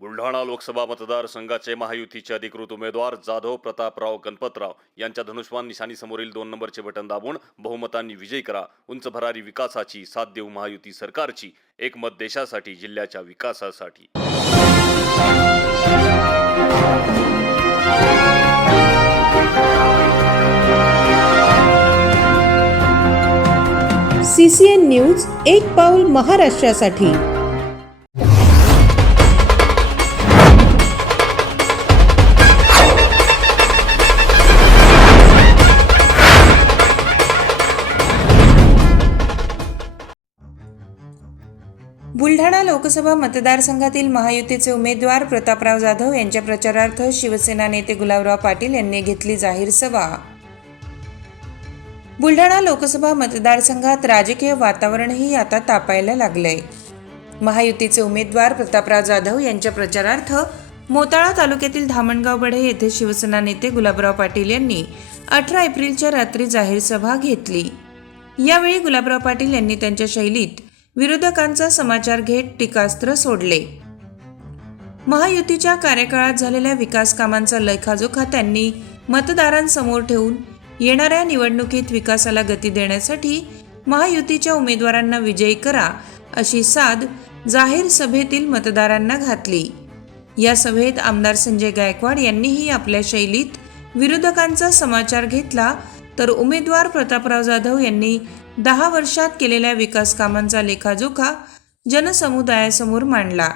बुलढाणा लोकसभा मतदारसंघाचे महायुतीचे अधिकृत उमेदवार जाधव प्रतापराव गणपतराव यांच्या धनुष्वान निशाणीसमोरील दोन नंबरचे बटन दाबून बहुमतांनी विजयी करा. उंच भरारी विकासाची साथ देऊ महायुती सरकारची. एक मत देशासाठी जिल्ह्याच्या विकासासाठी. सीसीएन न्यूज एक पाऊल महाराष्ट्रासाठी. लोकसभा मतदारसंघातील महायुतीचे उमेदवार प्रतापराव जाधव यांच्या प्रचारार्थ शिवसेना नेते गुलाबराव पाटील यांनी घेतली जाहीर सभा. बुलढाणा लोकसभा मतदारसंघात राजकीय वातावरणही आता तापायला लागलंय. महायुतीचे उमेदवार प्रतापराव जाधव यांच्या प्रचारार्थ मोताळा तालुक्यातील धामणगाव बढे येथे शिवसेना नेते गुलाबराव पाटील यांनी अठरा एप्रिलच्या रात्री जाहीर सभा घेतली. यावेळी गुलाबराव पाटील यांनी त्यांच्या शैलीत विरोधकांचा समाचार घेत टीकास्त्र सोडले. महायुतीच्या कार्यकाळात झालेल्या विकास कामांचा लेखाजोखा त्यांनी मतदारांसमोर ठेवून येणाऱ्या निवडणुकीत विकासाला गती देण्यासाठी महायुतीच्या उमेदवारांना विजयी करा अशी साद जाहीर सभेतील मतदारांना घातली. या सभेत आमदार संजय गायकवाड यांनीही आपल्या शैलीत विरोधकांचा समाचार घेतला तर उमेदवार प्रतापराव जाधव यांनी दहा वर्षात केलेल्या विकास कामांचा लेखाजोखा जनसमुदायासमोर मांडला.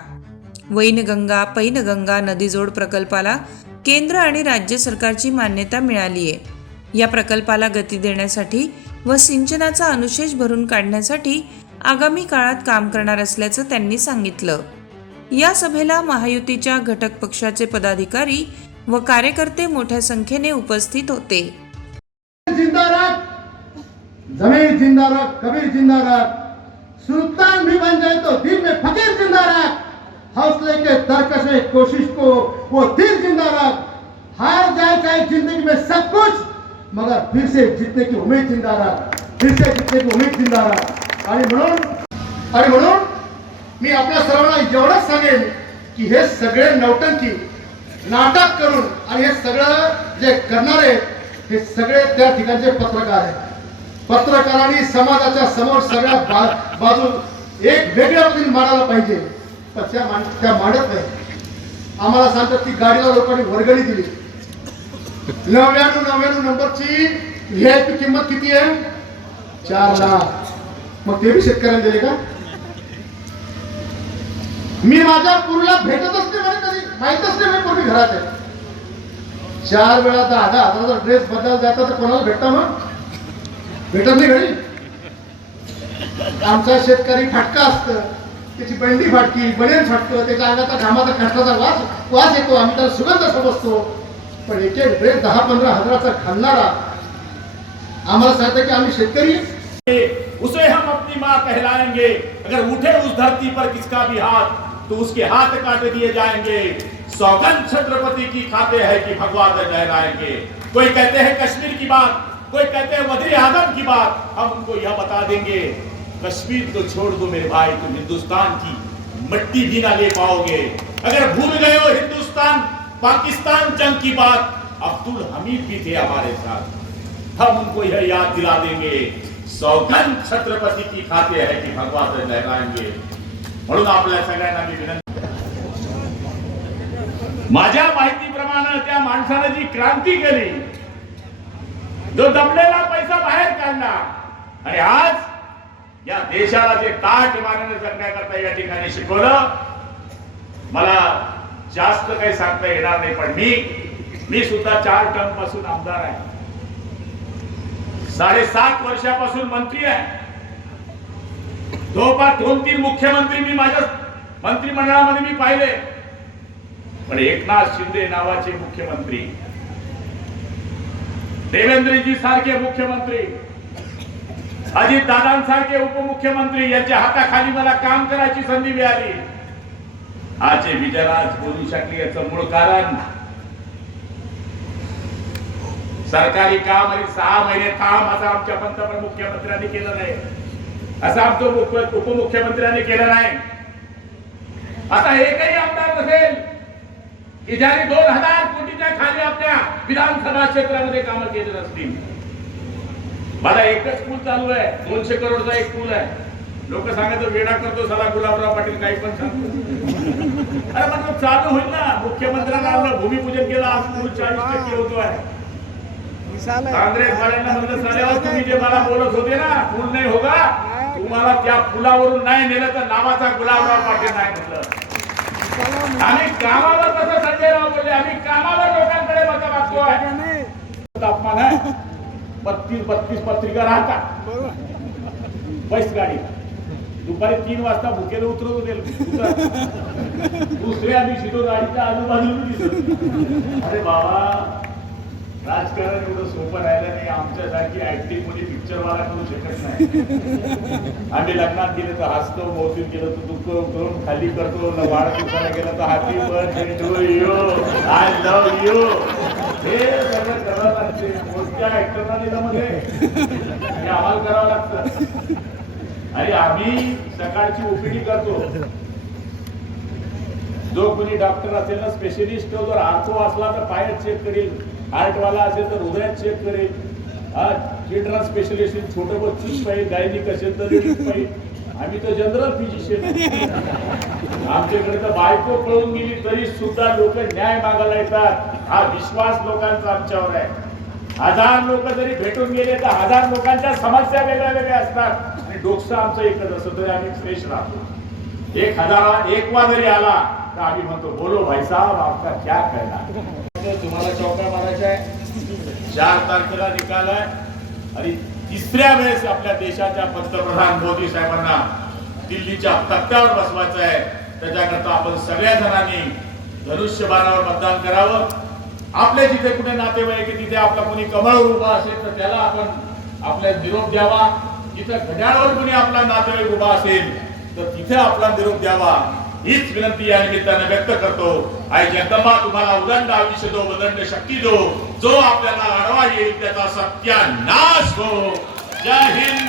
वैनगंगा पैनगंगा नदीजोड प्रकल्पाला केंद्र आणि राज्य सरकारची मान्यता मिळाली आहे या प्रकल्पाला गती देण्यासाठी व सिंचनाचा अनुशेष भरून काढण्यासाठी आगामी काळात काम करणार असल्याचं त्यांनी सांगितलं. या सभेला महायुतीच्या घटक पक्षाचे पदाधिकारी व कार्यकर्ते मोठ्या संख्येने उपस्थित होते. जिंदा जमीर जिंदा रख कबीर जिंदा रख सुल्तान भी बन जाए तो दिल में फकीर जिंदा रख हौसले के तरकश कोशिश को वो दिल जिंदा रख हार जाए चाहे जिंदगी में सब कुछ मगर फिर से जीतने की उम्मीद जिंदा रख फिर से जीतने की उम्मीद जिंदा रख आणि म्हणून आणि म्हणून मी आपल्या सर्वांना एवढंच सांगेन की हे सगळे नौटंकी नाटक करून आणि हे सगळं जे करणारे हे सगळे त्या ठिकाणचे पत्रकार आहेत. पत्रकारांनी समाजाच्या समोर सगळ्या बा- बाजू एक वेगळ्या पद्धतीने मांडायला पाहिजे. तर त्या मांड त्या मांडत नाही. आम्हाला सांगतात की गाडीला लोकांनी वर्गणी दिली. नव्याण्णव नव्याण्णव नंबरची व्ही किंमत किती आहे? चार लाख. मग ते बी शेतकऱ्यांना दिले का? मी माझ्या पूर्वीला भेटतच नाही म्हणे कधी. माहीतच नाही म्हणे कोणी घरात आहे. चार वेळा दहा दहा हजाराचा ड्रेस बदलायला जाता तर कोणाला भेटता मग? भेटत नाही घरी. आमचा शेतकरी फाटका असतं. त्याची बंडी फाटकी बनेन फाटकं, त्याच्या अंगाचा घामाचा कष्टाचा वास वास येतो. आम्ही त्याला सुगंध समजतो. पण एक एक ड्रेस दहा पंधरा हजाराचा घालणारा आम्हाला सांगतं की आम्ही शेतकरी उसे हम अपनी माँ कहलाएँगे। अगर उठे उस धरती पर किसका भी हाथ तो उसके हाथ काट दिए जाएँगे। सौगंध छत्रपति की खाते हैं कि भगवान लहराएँगे कोई कहते हैं कश्मीर की बात? कोई कहते हैं, वज़ीर आज़म की बात। हम उनको यह बता देंगे, कश्मीर को छोड़ दो मेरे भाई, तुम हिंदुस्तान की मिट्टी भी ना ले पाओगे। अगर भूल गए हो हिंदुस्तान, पाकिस्तान जंग की बात, अब्दुल हमीद भी थे हमारे साथ। हम उनको यह याद दिला देंगे, सौगंध छत्रपति की खाते है कि भगवान लहराएँगे। म्हणून आपल्या सगळ्यांना मी विनंती। माझ्या माहितीप्रमाणे त्या माणसानं जी क्रांती केली जो दबलेला पैसा बाहेर काढला आणि आज या देशाला जे ताट मानाने जगण्याकरता या ठिकाणी शिकवलं मला जास्त काही सांगता येणार नाही पण मी मी सुद्धा चार टर्मपासून आमदार आहे. साडेसात वर्षापासून मंत्री आहे. जवळपास दोन तीन मुख्यमंत्री मी माझ्या मंत्रिमंडळामध्ये मी पाहिले. पण एकनाथ शिंदे नावाचे मुख्यमंत्री देवेंद्रजी सारखे मुख्यमंत्री अजित दादांसारखे उपमुख्यमंत्री यांच्या हाताखाली मला काम करायची संधी मिळाली. आज विजयराज बोलू शकले याचं मूळ कारण सरकारी काम आणि सहा महिने काम असं आमच्या पंतप्रधान मुख्यमंत्र्यांनी केलं नाही. असं आमचं उपमुख्यमंत्र्यांनी केलं नाही. आता एकही आमदार नसेल की ज्याने दोन हजार कोटीच्या खाली आपल्या विधानसभा क्षेत्रामध्ये कामं केली नसतील माझा एकच पूल चालू आहे. दोनशे करोडचा एक पूल आहे. लोक सांगायचं वेडा करतो सला गुलाबराव पाटील. काही पण सांगतो अरे मग चालू होईल ना. मुख्यमंत्र्यांना आपलं भूमिपूजन केलं आज पूल चाळीस टक्के होतो आहे. काँग्रेस वाल्यांना म्हणलं साल्यावर तुम्ही जे मला बोलत होते ना पूल नाही होगा. तुम्हाला त्या पुलावरून नाही नेलं तर नावाचा गुलाबराव पाटील नाही म्हटलं आम्ही कामावर कसं संजय राव बोलले आम्ही कामावर लोकांकडे मत मागतोय तापमान आहे. बत्तीस बत्तीस पत्रिका राहतात. बस गाडी दुपारी तीन वाजता भुकेला उतरवतो ते दुसऱ्या दिवशी तो गाडीच्या आजूबाजूला दिसत. अरे बाबा राजकारण एवढं सोपं राहिलं नाही. आमच्यासारखी ऍक्टिंगमध्ये पिक्चर वाला करू शकत नाही. आम्ही लग्नात गेलो तर हसतो मौसून गेलो तर दुःख करून खाली करतो वाढ दुखायला गेलं तर happy birthday to you I love you हे सगळं करावं लागते. मोठ्या ऍक्टरना दिल्यामध्ये म्हणजे. हे आम्हाला करावं लागतं. आणि आम्ही सकाळची ओपीडी करतो. जो कोणी डॉक्टर असेल ना स्पेशलिस्ट तो जर आर्थो असला तर पायात चेक करील. हार्टवाला असेल तर हृदयात चेक करेल. हा चिल्ड्रन स्पेशलिस्ट छोटं बच्चूच पाहिजे गायनिक असेल तर पाहिजे आम्ही तर जनरल फिजिशियन आमच्याकडे तर बायको पळून गेली तरी सुद्धा लोक न्याय मागायला येतात. हा विश्वास लोकांचा आमच्यावर आहे. हजार लोक जरी भेटून गेले तर हजार लोकांच्या समस्या वेगळ्या वेगळ्या असतात. आणि डोकसं आमचं एकच असतं तरी आम्ही फ्रेश राहतो. एक हजार एक वा जरी आला तर आम्ही म्हणतो बोलो भाई साहब आपका क्या कहना तुम्हाला चौका मारायचा आहे. चार तारखेला निकाल आहे. आणि तिसऱ्या वेळेस आपल्या देशाच्या पंतप्रधान मोदी साहेबांना दिल्लीच्या तक्त्यावर बसवायचं आहे. त्याच्याकरता आपण सगळ्या जणांनी धनुष्यबाणावर मतदान करावं. आपले जिथे कुठे नातेवाईक तिथे आपला कोणी कमळावर उभा असेल तर त्याला आपण आपल्या निरोप द्यावा. जिथं घड्याळावर कुणी आपला नातेवाईक उभा असेल तर तिथे आपला निरोप द्यावा. हीच विनंती या निमित्ताने व्यक्त करतो. आई जगदंबा तुम्हाला उदंड आयुष्य दो उदंड शक्ती दो. जो आपल्याला आडवा येईल त्याचा सत्यानाश हो. जय हिंद.